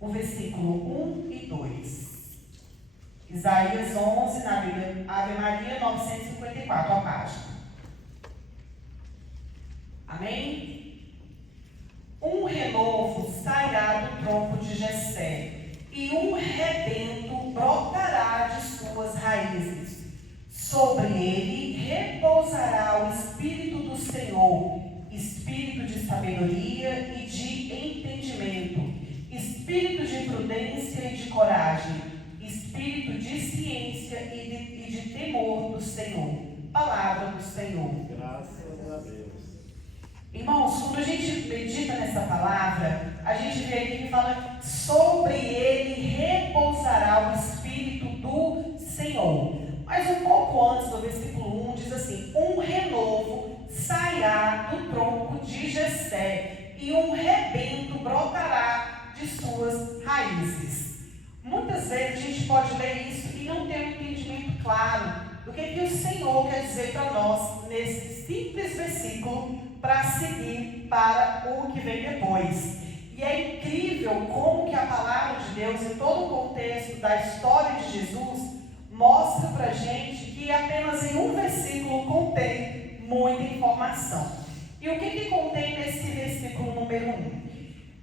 o versículo 1 e 2. Isaías 11, na Bíblia, Ave Maria 954, a página. Amém? Um renovo sairá do tronco de Jessé, e um rebento brotará de suas raízes. Sobre ele repousará o Espírito do Senhor, Espírito de sabedoria e de entendimento, Espírito de prudência e de coragem, Espírito de ciência e de temor do Senhor. Palavra do Senhor. Graças a Deus. Irmãos, quando a gente medita nessa palavra, a gente vê aqui que fala: sobre ele repousará o Espírito do Senhor. Mas um pouco antes do versículo 1 diz assim: um renovo sairá do tronco de Jessé, e um rebento brotará de suas raízes. Muitas vezes a gente pode ler isso e não ter um entendimento claro do que o Senhor quer dizer para nós nesse simples versículo, para seguir para o que vem depois. E é incrível como que a palavra de Deus, em todo o contexto da história de Jesus, mostra para a gente que apenas em um versículo contém muita informação. E o que contém nesse versículo número 1?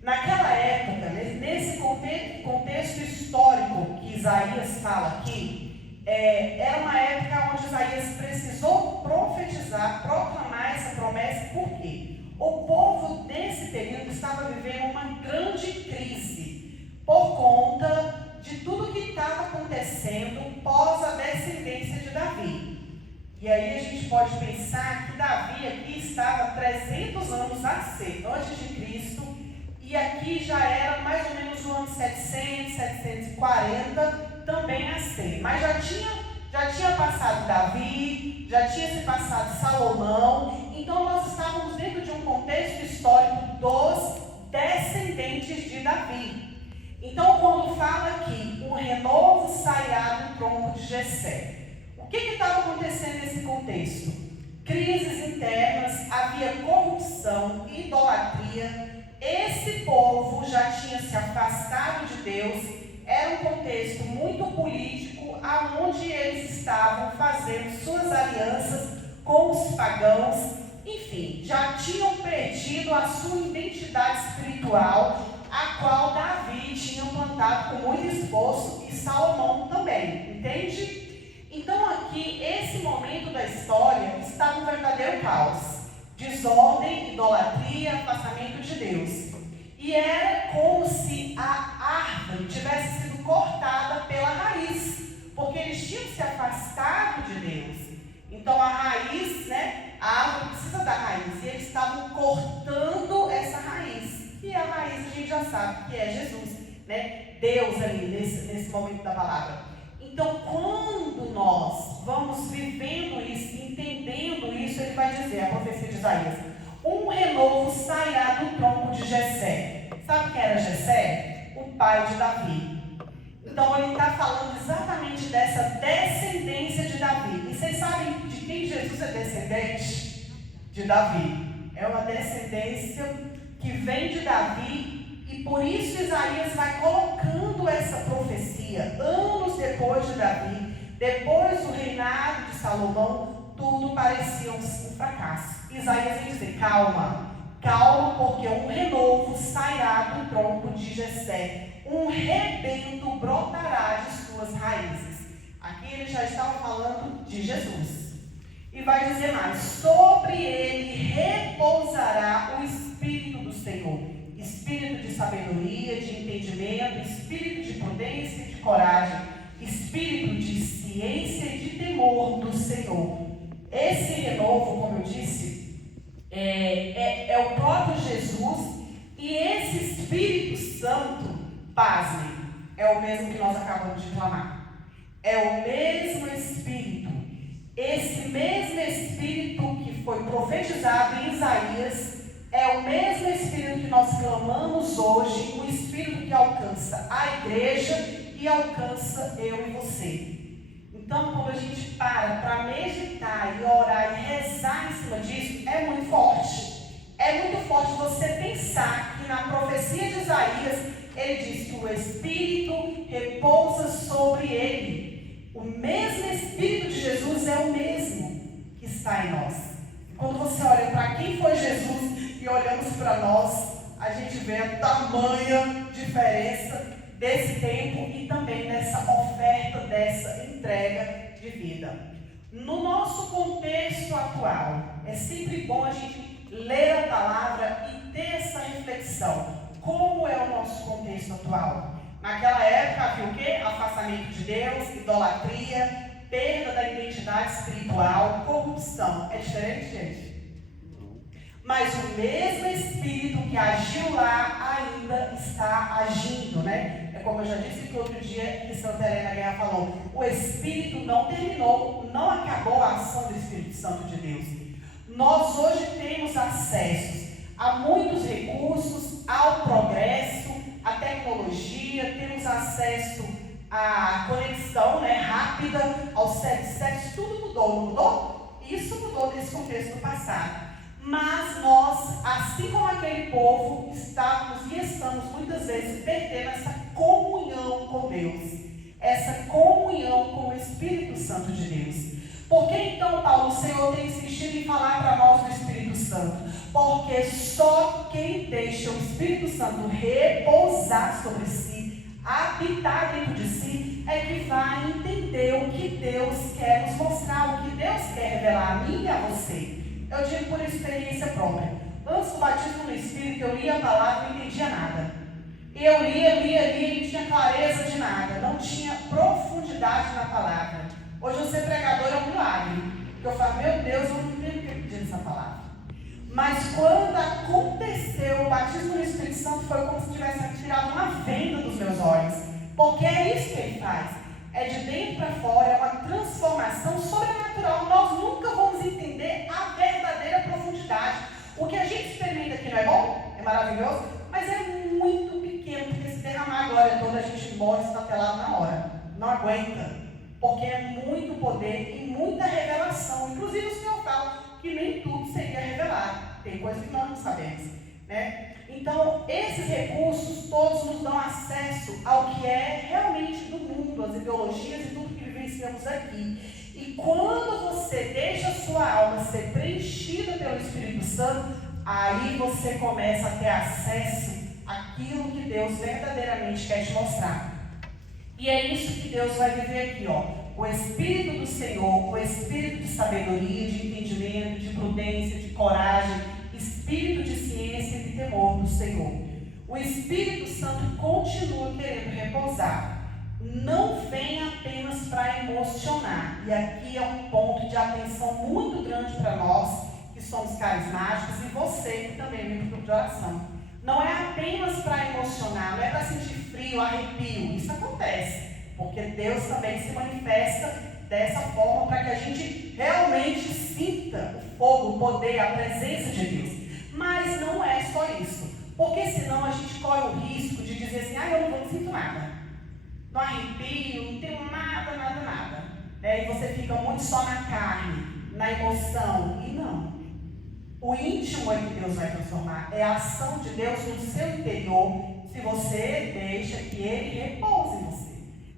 Naquela época, nesse contexto histórico que Isaías fala aqui, era uma época onde Isaías precisou profetizar, proclamar essa promessa. Por quê? O povo nesse período estava vivendo uma grande crise por conta de tudo que estava acontecendo pós a descendência de Davi. E aí a gente pode pensar que Davi aqui estava 300 anos antes de Cristo, e aqui já era mais ou menos o ano 700, 740, também a ser. Mas já tinha passado Davi, já tinha se passado Salomão, então nós estávamos dentro de um contexto histórico dos descendentes de Davi. Então, quando fala aqui, um renovo sairá do tronco de Jessé, o que estava acontecendo nesse contexto? Crises internas, havia corrupção, idolatria. Esse povo já tinha se afastado de Deus, era um contexto muito político, aonde eles estavam fazendo suas alianças com os pagãos, enfim, já tinham perdido a sua identidade espiritual, a qual Davi tinha plantado com muito esforço, e Salomão também, entende? Então aqui, esse momento da história estava um verdadeiro caos. Desordem, idolatria, afastamento de Deus. E era como se a árvore tivesse sido cortada pela raiz, porque eles tinham se afastado de Deus. Então a raiz, a árvore precisa da raiz, e eles estavam cortando essa raiz. E a raiz a gente já sabe que é Jesus, Deus ali nesse momento da palavra. Então, quando nós vamos vivendo isso, entendendo isso, ele vai dizer, a profecia de Isaías: um renovo sairá do tronco de Jessé. Sabe quem era Jessé? O pai de Davi. Então, ele está falando exatamente dessa descendência de Davi. E vocês sabem de quem Jesus é descendente? De Davi. É uma descendência que vem de Davi. E por isso Isaías vai colocando essa profecia anos depois de Davi, depois do reinado de Salomão. Tudo parecia um fracasso. Isaías vai dizer: calma, porque um renovo sairá do tronco de Jessé, um rebento brotará de suas raízes. Aqui ele já estava falando de Jesus. E vai dizer mais: sobre ele repousará o Espírito do Senhor, Espírito de sabedoria, de entendimento, Espírito de prudência e de coragem, Espírito de ciência e de temor do Senhor. Esse renovo, como eu disse, é o próprio Jesus, e esse Espírito Santo, pasmem, é o mesmo que nós acabamos de clamar. É o mesmo Espírito. Esse mesmo Espírito que foi profetizado em Isaías é o mesmo Espírito que nós clamamos hoje, o Espírito que alcança a igreja e alcança eu e você. Então, quando a gente para meditar e orar e rezar em cima disso, é muito forte. É muito forte você pensar que na profecia de Isaías ele diz que o Espírito repousa sobre ele. O mesmo Espírito de Jesus é o mesmo que está em nós. Quando você olha para quem foi Jesus e olhamos para nós, a gente vê a tamanha diferença desse tempo e também dessa oferta, dessa entrega de vida. No nosso contexto atual, é sempre bom a gente ler a palavra e ter essa reflexão. Como é o nosso contexto atual? Naquela época havia o quê? Afastamento de Deus, idolatria, perda da identidade espiritual, corrupção. É diferente, gente? Mas o mesmo Espírito que agiu lá ainda está agindo, né? É como eu já disse que outro dia que Santa Helena Guerra falou, o Espírito não terminou, não acabou a ação do Espírito Santo de Deus. Nós hoje temos acesso a muitos recursos, ao progresso, à tecnologia, temos acesso à conexão, né, rápida, ao sexo, tudo mudou, não mudou? Isso mudou nesse contexto do passado. Mas nós, assim como aquele povo, estamos e estamos muitas vezes perdendo essa comunhão com Deus, essa comunhão com o Espírito Santo de Deus. Por que então, Paulo, o Senhor tem insistido em falar para nós do Espírito Santo? Porque só quem deixa o Espírito Santo repousar sobre si, habitar dentro de si, é que vai entender o que Deus quer nos mostrar, o que Deus quer revelar a mim e a você. Eu digo por experiência própria. Antes do batismo no Espírito, eu lia a palavra e não entendia nada. Eu lia e não tinha clareza de nada. Não tinha profundidade na palavra. Hoje eu ser pregador é um milagre. Porque eu falo, meu Deus, eu não entendo o que ele diz nessa palavra. Mas quando aconteceu o batismo no Espírito Santo, foi como se tivesse tirado uma venda dos meus olhos. Porque é isso que ele faz. É de dentro para fora, é uma transformação sobrenatural. Nós nunca vamos entender a verdadeira profundidade. O que a gente experimenta aqui não é bom? É maravilhoso? Mas é muito pequeno, porque se derramar a glória toda, a gente morre estatelado na hora. Não aguenta. Porque é muito poder e muita revelação. Inclusive o Senhor fala que nem tudo seria revelado. Tem coisas que nós não sabemos, né? Então, esses recursos todos nos dão acesso ao que é realmente do mundo, as ideologias e tudo que vivenciamos aqui. E quando você deixa a sua alma ser preenchida pelo Espírito Santo, aí você começa a ter acesso àquilo que Deus verdadeiramente quer te mostrar. E é isso que Deus vai viver aqui, ó. O Espírito do Senhor, o Espírito de sabedoria, de entendimento, de prudência, de coragem, Espírito de ciência e de temor do Senhor. O Espírito Santo continua querendo repousar. Não vem apenas para emocionar. E aqui é um ponto de atenção muito grande para nós, que somos carismáticos, e você que também vem para o grupo de oração. Não é apenas para emocionar, não é para sentir frio, arrepio. Isso acontece, porque Deus também se manifesta dessa forma para que a gente realmente sinta o fogo, o poder, a presença de Deus. Mas não é só isso, porque senão a gente corre o risco de dizer assim, eu não sinto nada, não arrepio, não tenho nada. E você fica muito só na carne, na emoção, e não. O íntimo é que Deus vai transformar, é a ação de Deus no seu interior, se você deixa que Ele repouse em você.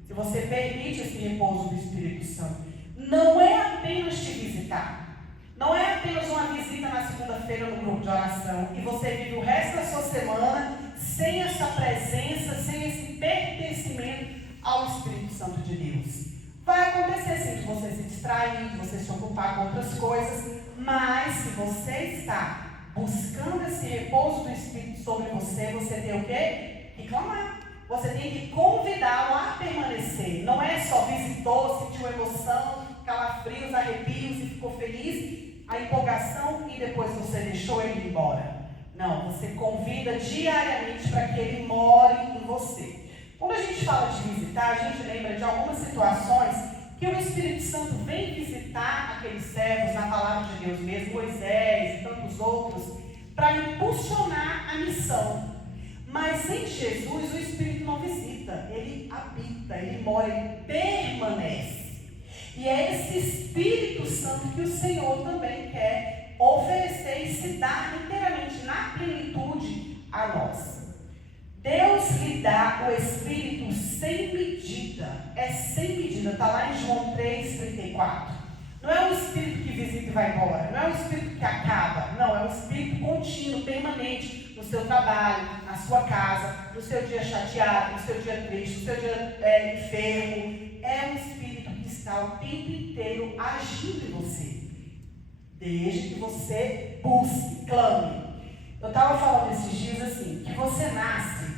Se você permite esse repouso do Espírito Santo. Não é apenas te visitar. Não é apenas uma visita na segunda-feira no grupo de oração e você vive o resto da sua semana sem essa presença, sem esse pertencimento ao Espírito Santo de Deus. Vai acontecer sim de você se distrair, de você se ocupar com outras coisas, mas se você está buscando esse repouso do Espírito sobre você, você tem o quê? Que clamar. Você tem que convidá-lo a permanecer. Não é só visitou, sentiu emoção, calafrios, arrepios e ficou feliz, a empolgação e depois você deixou ele ir embora. Não, você convida diariamente para que ele more em você. Quando a gente fala de visitar, a gente lembra de algumas situações que o Espírito Santo vem visitar aqueles servos na palavra de Deus mesmo, Moisés e tantos outros, para impulsionar a missão. Mas em Jesus o Espírito não visita, ele habita, ele mora, ele permanece. E é esse Espírito Santo que o Senhor também quer oferecer e se dar inteiramente na plenitude a nós. Deus lhe dá o Espírito sem medida. É sem medida. Está lá em João 3,34. Não é um Espírito que visita e vai embora. Não é um Espírito que acaba. Não, é um Espírito contínuo, permanente, no seu trabalho, na sua casa, no seu dia chateado, no seu dia triste, no seu dia enfermo. É um Espírito que está o tempo inteiro agindo em você. Desde que você busque, clame. Eu estava falando esses dias assim, que você nasce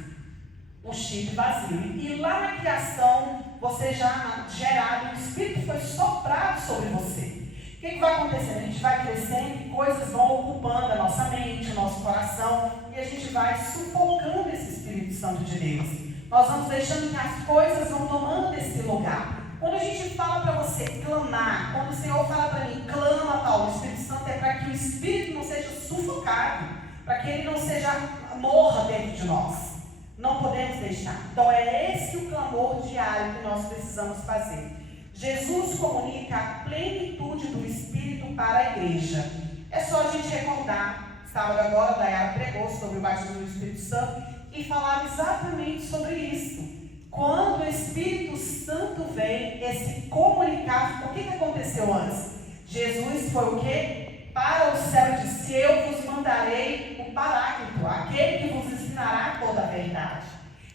um chip vazio. E lá na criação, você já gerado, o Espírito foi soprado sobre você. O que vai acontecendo? A gente vai crescendo e coisas vão ocupando a nossa mente, o nosso coração, e a gente vai sufocando esse Espírito Santo de Deus. Nós vamos deixando que as coisas vão tomando esse lugar. Quando a gente fala para você clamar, quando o Senhor fala para mim, clama, Paulo, o Espírito Santo é para que o Espírito não seja sufocado, para que ele não morra dentro de nós. Não podemos deixar. Então é esse o clamor diário que nós precisamos fazer. Jesus comunica a plenitude do Espírito para a igreja. É só a gente recordar, sábado agora, Dayara pregou sobre o batismo do Espírito Santo e falava exatamente sobre isso. Quando o Espírito Santo vem, esse comunicado, o que aconteceu antes? Jesus foi o quê? Para o céu e disse, eu vos mandarei o Paráclito, aquele que vos ensinará toda a verdade.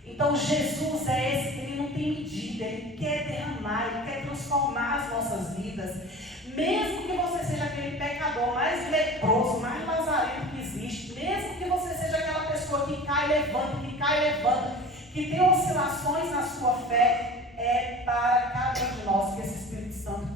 Então Jesus é esse, ele não tem medida, ele quer derramar, ele quer transformar as nossas vidas. Mesmo que você seja aquele pecador mais leproso, mais lazarento que existe, mesmo que você seja aquela pessoa que cai e levanta, que tem oscilações na sua fé, é para cada um de nós que esse Espírito Santo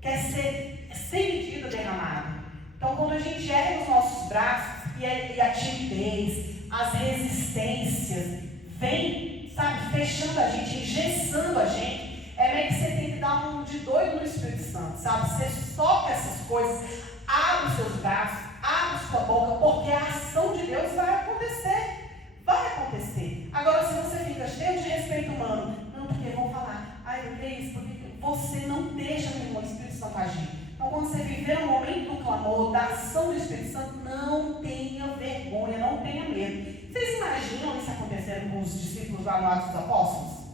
quer ser sem medida derramado. Então, quando a gente ergue os nossos braços e a timidez, as resistências, vem, sabe, fechando a gente, engessando a gente, é meio que você tem que dar um de doido no Espírito Santo, sabe? Você soca essas coisas, abre os seus braços, abre sua boca, porque a ação de Deus vai acontecer. Vai acontecer. Agora, se você fica cheio de respeito humano, não, porque vão falar, ai, o que é isso? Porque você não deixa o Espírito Santo agir. Então, quando você viver no momento do clamor, da ação do Espírito Santo, não tenha vergonha, não tenha medo. Vocês imaginam isso acontecendo com os discípulos lá no Atos dos Apóstolos?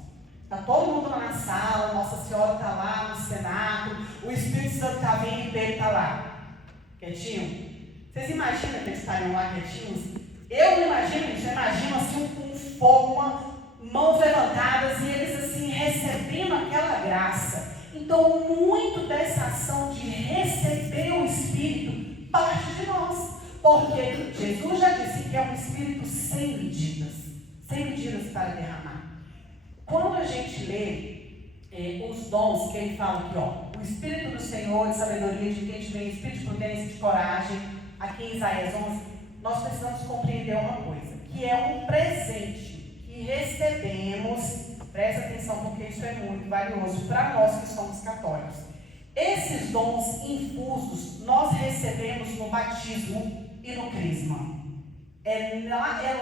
Está todo mundo lá na sala, Nossa Senhora está lá no cenáculo, o Espírito Santo está vindo e Pedro está lá, quietinho. Vocês imaginam que eles estariam lá quietinhos? Eu não imagino isso, eu imagino assim um fogo, mãos levantadas e eles assim recebendo aquela graça. Então, muito dessa ação de receber o Espírito parte de nós, porque Jesus já disse que é um Espírito sem medidas para derramar. Quando a gente lê os dons que ele fala aqui, o Espírito do Senhor de sabedoria, de entendimento, Espírito de prudência, de coragem, aqui em Isaías 11, nós precisamos compreender uma coisa, que é um presente que recebemos, presta atenção porque isso é muito valioso para nós que somos católicos. Esses dons infusos nós recebemos no batismo e no crisma. É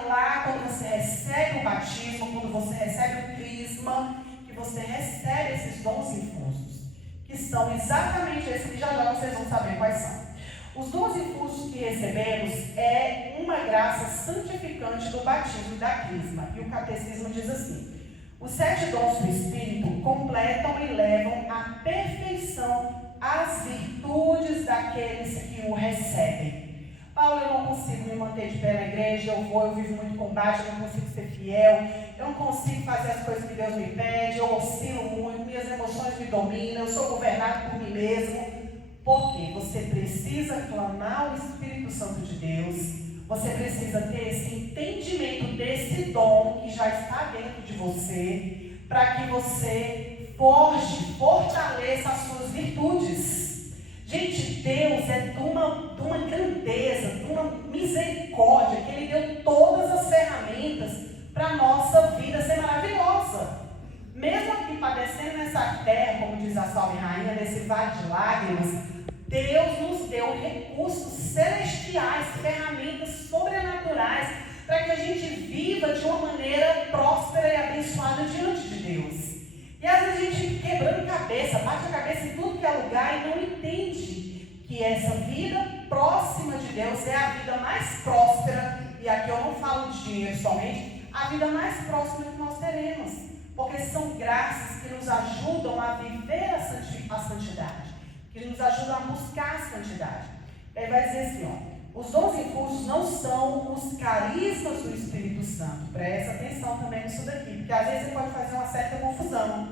lá quando você recebe o batismo, quando você recebe o crisma, que você recebe esses dons infusos, que são exatamente esses que já vocês vão saber quais são. Os dons infusos que recebemos é uma graça santificante do batismo e da crisma. E o catecismo diz assim: os 7 dons do Espírito completam e levam à perfeição as virtudes daqueles que o recebem. Paulo, eu não consigo me manter de pé na igreja, eu vivo muito combate, eu não consigo ser fiel, eu não consigo fazer as coisas que Deus me pede, eu oscilo muito, minhas emoções me dominam, eu sou governado por mim mesmo. Porque você precisa clamar o Espírito Santo de Deus, você precisa ter esse entendimento desse dom que já está dentro de você, para que você fortaleça as suas virtudes. Gente, Deus é de uma grandeza, de uma misericórdia, que Ele deu todas as ferramentas para a nossa vida ser maravilhosa. Mesmo aqui padecendo nessa terra, como diz a Salve Rainha, nesse vale de lágrimas, Deus nos deu recursos celestiais, ferramentas sobrenaturais, para que a gente viva de uma maneira próspera e abençoada diante de Deus. E às vezes a gente quebrando cabeça, bate a cabeça em tudo que é lugar e não entende que essa vida próxima de Deus é a vida mais próspera, e aqui eu não falo de dinheiro somente, a vida mais próxima que nós teremos, porque são graças que nos ajudam a viver a santidade, que nos ajudam a buscar a santidade. Ele vai dizer assim, ó, os dons infusos não são os carismas do Espírito Santo. Presta atenção também nisso daqui, porque às vezes você pode fazer uma certa confusão.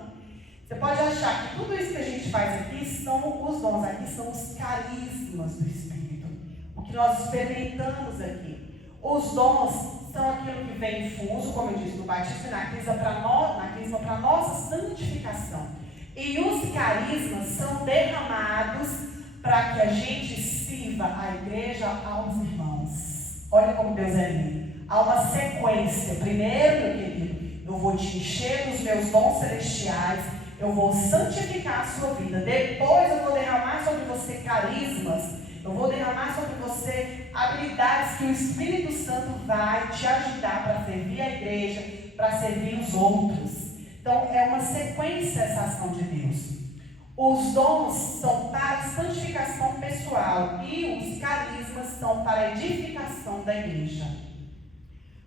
Você pode achar que tudo isso que a gente faz aqui são os dons, aqui são os carismas do Espírito, o que nós experimentamos aqui. Os dons são aquilo que vem infuso, como eu disse, no batismo e na crisma para nossa santificação. E os carismas são derramados para que a gente sirva a igreja aos irmãos. Olha como Deus é lindo. Há uma sequência. Primeiro, meu querido, eu vou te encher dos meus dons celestiais, eu vou santificar a sua vida. Depois eu vou derramar sobre você carismas, eu vou derramar sobre você habilidades que o Espírito Santo vai te ajudar para servir a igreja, para servir os outros. Então é uma sequência essa ação de Deus. Os dons são para santificação pessoal e os carismas são para a edificação da igreja.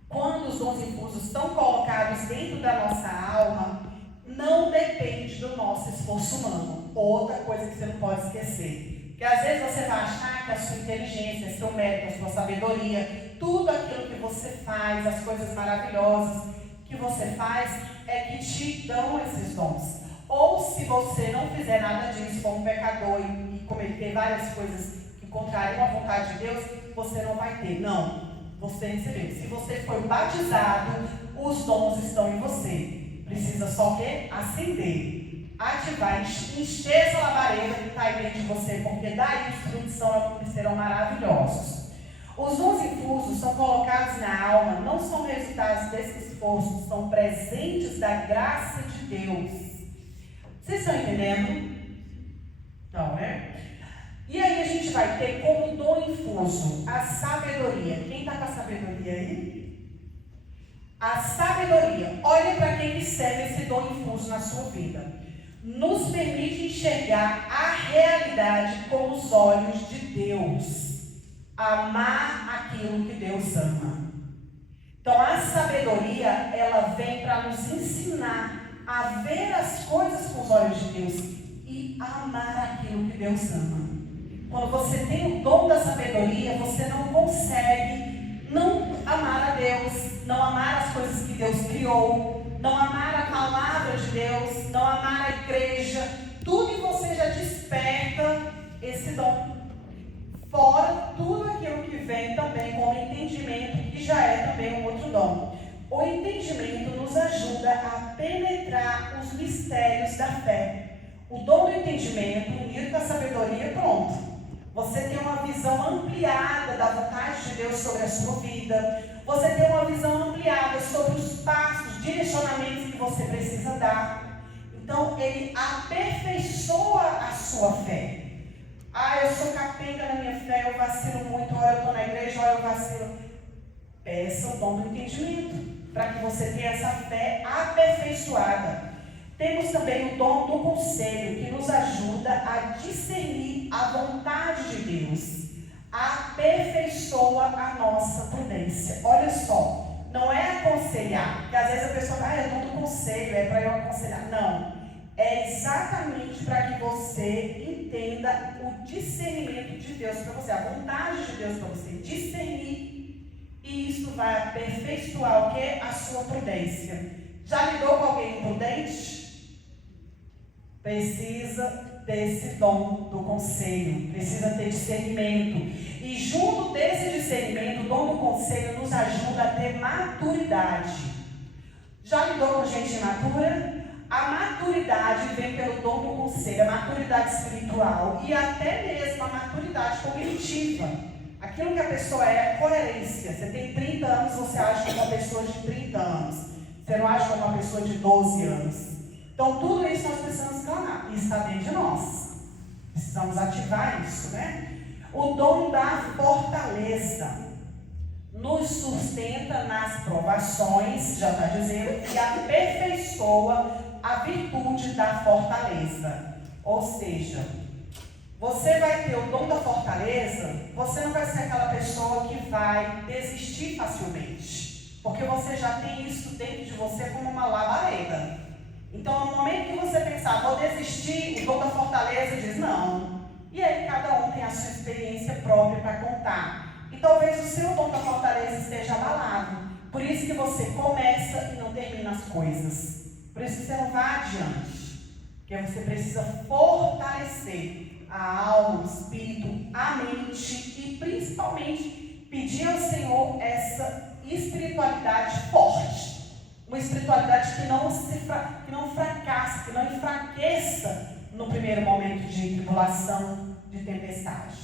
Quando os dons infusos estão colocados dentro da nossa alma, não depende do nosso esforço humano. Outra coisa que você não pode esquecer. Porque às vezes você vai achar que a sua inteligência, seu mérito, a sua sabedoria, tudo aquilo que você faz, as coisas maravilhosas que você faz, é que te dão esses dons. Ou se você não fizer nada disso, for um pecador e cometer várias coisas que contrariam a vontade de Deus, você não vai ter. Não, você recebeu. Se você foi batizado, os dons estão em você. Precisa só o quê? Acender, ativar, encher essa labareda que está aí dentro de você, porque daí os frutos serão maravilhosos. Os dons infusos são colocados na alma, não são resultados desse esforço, são presentes da graça de Deus. Vocês estão entendendo? Então, né? E aí a gente vai ter como dom infuso a sabedoria. Quem está com a sabedoria aí? A sabedoria. Olha para quem recebe esse dom infuso na sua vida. Nos permite enxergar a realidade com os olhos de Deus. Amar aquilo que Deus ama. Então a sabedoria, ela vem para nos ensinar a ver as coisas com os olhos de Deus e amar aquilo que Deus ama. Quando você tem o dom da sabedoria, você não consegue não amar a Deus, não amar as coisas que Deus criou, não amar a palavra de Deus, não amar a igreja. Tudo em você já desperta esse dom. Fora tudo aquilo que vem também como entendimento, que já é também um outro dom. O entendimento nos ajuda a penetrar os mistérios da fé. O dom do entendimento, unido com a sabedoria, pronto. Você tem uma visão ampliada da vontade de Deus sobre a sua vida. Você tem uma visão ampliada sobre os passos, direcionamentos que você precisa dar. Então, ele aperfeiçoa a sua fé. Eu sou capenga na minha fé, eu vacilo muito, ou eu estou na igreja, ou eu vacilo. Peça o dom do entendimento, para que você tenha essa fé aperfeiçoada. Temos também o dom do conselho, que nos ajuda a discernir a vontade de Deus. Aperfeiçoa a nossa prudência. Olha só, não é aconselhar, porque às vezes a pessoa fala, é dom do conselho, é para eu aconselhar. Não, é exatamente para que você entenda o discernimento de Deus para você, a vontade de Deus para você, discernir. E isso vai aperfeiçoar o quê? A sua prudência. Já lidou com alguém imprudente? Precisa desse dom do conselho, precisa ter discernimento. E junto desse discernimento, o dom do conselho nos ajuda a ter maturidade. Já lidou com gente imatura? A maturidade vem pelo dom do conselho, a maturidade espiritual e até mesmo a maturidade cognitiva. Aquilo que a pessoa é coerência. Você tem 30 anos, você age como uma pessoa de 30 anos. Você não age como uma pessoa de 12 anos. Então, tudo isso nós precisamos clamar. Isso está dentro de nós. Precisamos ativar isso, né? O dom da fortaleza nos sustenta nas provações, já está dizendo, e aperfeiçoa a virtude da fortaleza. Ou seja, você vai ter o dom da fortaleza, você não vai ser aquela pessoa que vai desistir facilmente. porque você já tem isso dentro de você como uma labareda. Então, no momento que você pensar, vou desistir, o dom da fortaleza diz não. E aí cada um tem a sua experiência própria para contar. E talvez o seu dom da fortaleza esteja abalado. Por isso que você começa e não termina as coisas. Por isso que você não vai adiante. Porque você precisa fortalecer a alma, o espírito, a mente e principalmente pedir ao Senhor essa espiritualidade forte. Uma espiritualidade que não fracasse, que não enfraqueça no primeiro momento de tribulação, de tempestade.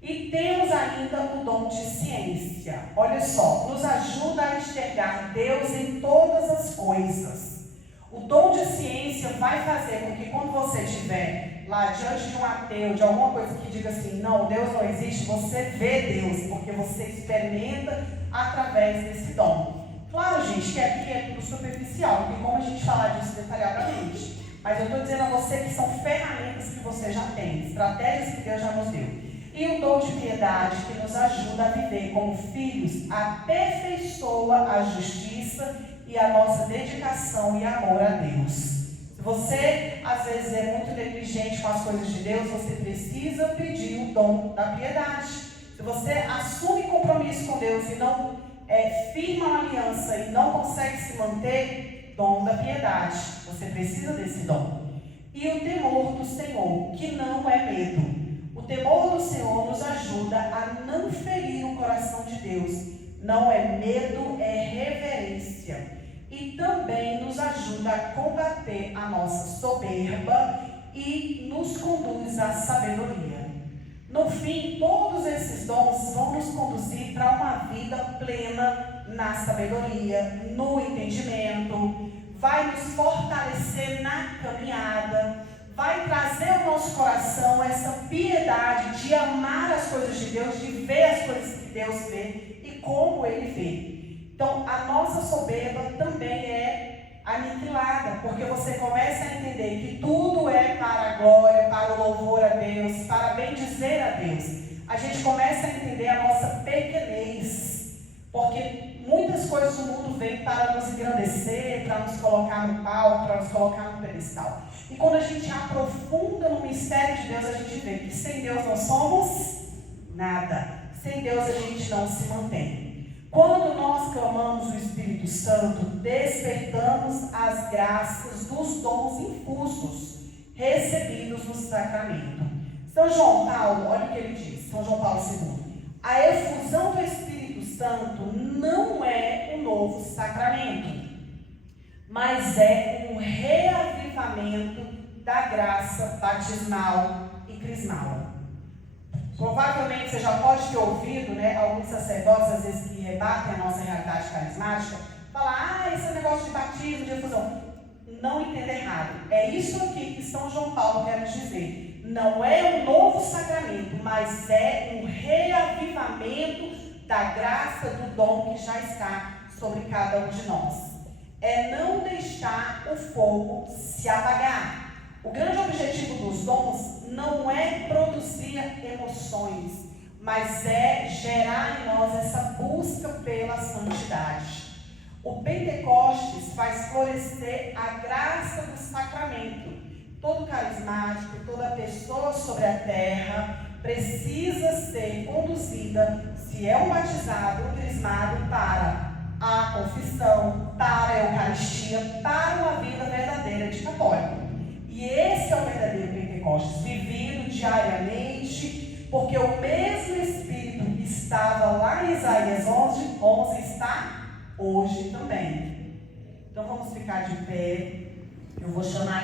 E temos ainda o dom de ciência. Olha só, nos ajuda a enxergar Deus em todas as coisas. O dom de ciência vai fazer com que quando você estiver lá diante de um ateu, de alguma coisa que diga assim, não, Deus não existe, você vê Deus, porque você experimenta através desse dom. Claro, gente, que aqui é tudo superficial, não tem como a gente falar disso detalhadamente. Mas eu estou dizendo a você que são ferramentas que você já tem, estratégias que Deus já nos deu. E o dom de piedade que nos ajuda a viver como filhos, aperfeiçoa a justiça e a nossa dedicação e amor a Deus. Se você, às vezes, é muito negligente com as coisas de Deus, você precisa pedir o dom da piedade. Se você assume compromisso com Deus e não firma uma aliança e não consegue se manter, dom da piedade. Você precisa desse dom. E o temor do Senhor, que não é medo. O temor do Senhor nos ajuda a não ferir o coração de Deus. Não é medo, é reverência. E também nos ajuda a combater a nossa soberba e nos conduz à sabedoria. No fim, todos esses dons vão nos conduzir para uma vida plena na sabedoria, no entendimento, vai nos fortalecer na caminhada, vai trazer ao nosso coração essa piedade de amar as coisas de Deus, de ver as coisas que Deus vê e como Ele vê. Então, a nossa soberba também é aniquilada, porque você começa a entender que tudo é para a glória, para o louvor a Deus, para bem dizer a Deus. A gente começa a entender a nossa pequenez, porque muitas coisas do mundo vêm para nos engrandecer, para nos colocar no palco, para nos colocar no pedestal. E quando a gente aprofunda no mistério de Deus, a gente vê que sem Deus nós somos nada. Sem Deus a gente não se mantém. Quando nós clamamos o Espírito Santo, despertamos as graças dos dons infusos recebidos no sacramento. São João Paulo, olha o que ele diz, São João Paulo II. A efusão do Espírito Santo não é um novo sacramento, mas é um reavivamento da graça batismal e crismal. Provavelmente você já pode ter ouvido, alguns sacerdotes, às vezes, que rebatem a nossa realidade carismática, falar, esse negócio de batismo, de efusão. Não entenda errado. É isso aqui que São João Paulo quer nos dizer. Não é um novo sacramento, mas é um reavivamento da graça do dom que já está sobre cada um de nós. É não deixar o fogo se apagar. O grande objetivo dos dons não é produzir emoções, mas é gerar em nós essa busca pela santidade. O Pentecostes faz florescer a graça do sacramento. Todo carismático, toda pessoa sobre a terra precisa ser conduzida, se é um batizado, um crismado, para a confissão, para a Eucaristia, para uma vida verdadeira de católico. E esse é o verdadeiro Pentecostes, vivido diariamente, porque o mesmo Espírito que estava lá em Isaías 11 está hoje também. Então vamos ficar de pé. Eu vou chamar